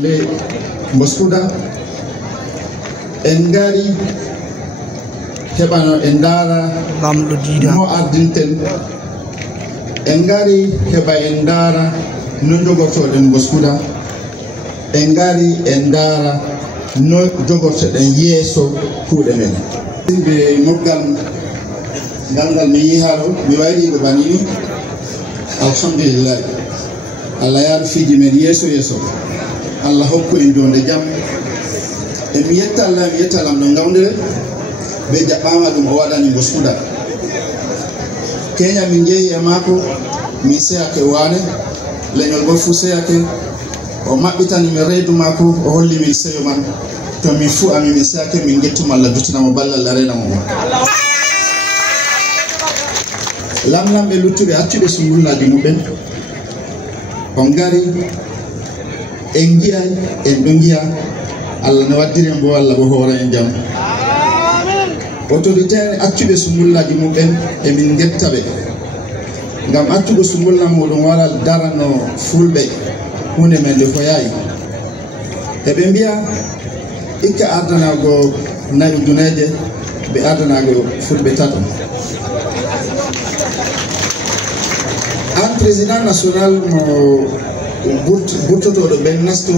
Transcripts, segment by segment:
le Moskuda en gari heɓano en dara lamɗo diida no ardinten en gari heɓa en dara no jogortoɗen Moskuda en gari en dara no jogortoɗen yeeso kuuɗe men ɓe moggal ngal mi yi haɗo mi wayriɓe banini alhamdulillah Allah yaar fiji men yeeso Allah hokku en jonde jam e mi yetta Allah mi yetta lamɗo ngawdere be jaɓɓama ɗum o waɗani Moskuda Kenya min jeehi e maako mi seyake wane leñol gol fu seyake o maɓɓitani mi reedu maako o holli min seyo man to min fu ami mi seyake min gettuma Allah dutinamo ballal la renamo lamlamɓe luttuɓe accuɓe sungullaji muɓen on gari en jiyay en ɗo jiya Allah ne waddiren bo Allah bo hoore en jam autorité en accuɓe sungullaji muɓen emin gettaɓe ngam accugo sungulla muɗum wara darano fulɓe hunde men nde foyayi eɓe mbiya ikka ardanago nayi ujuneje ɓe ardanago fulɓe tato an président national mo burtotoɗo ɓen nasto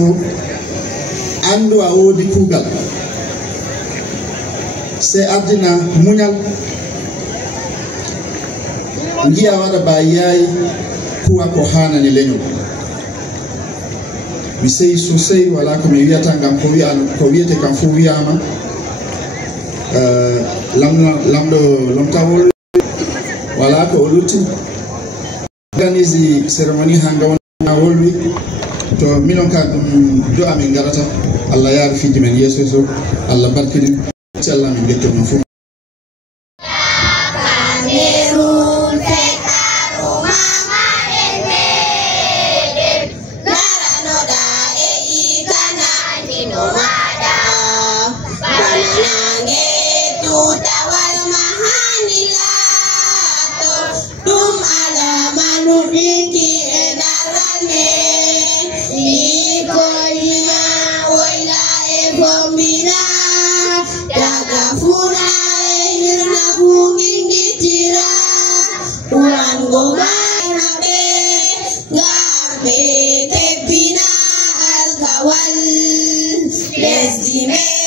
andu a woodi kuugal se ardina muñal jiya waɗa ba yayi kuwa ko hanani leñol mi seyi sosai wala ko mi wiyata ngam ko wiyete kam fu wiyama lamɗo lomtawol wala ko o lutti organise cérémonie ha gawna wolwi to minon ka ɗum do amin garata Allah yaari fiji men yeeso Allah barkidin inchallah min gettono fu Destiny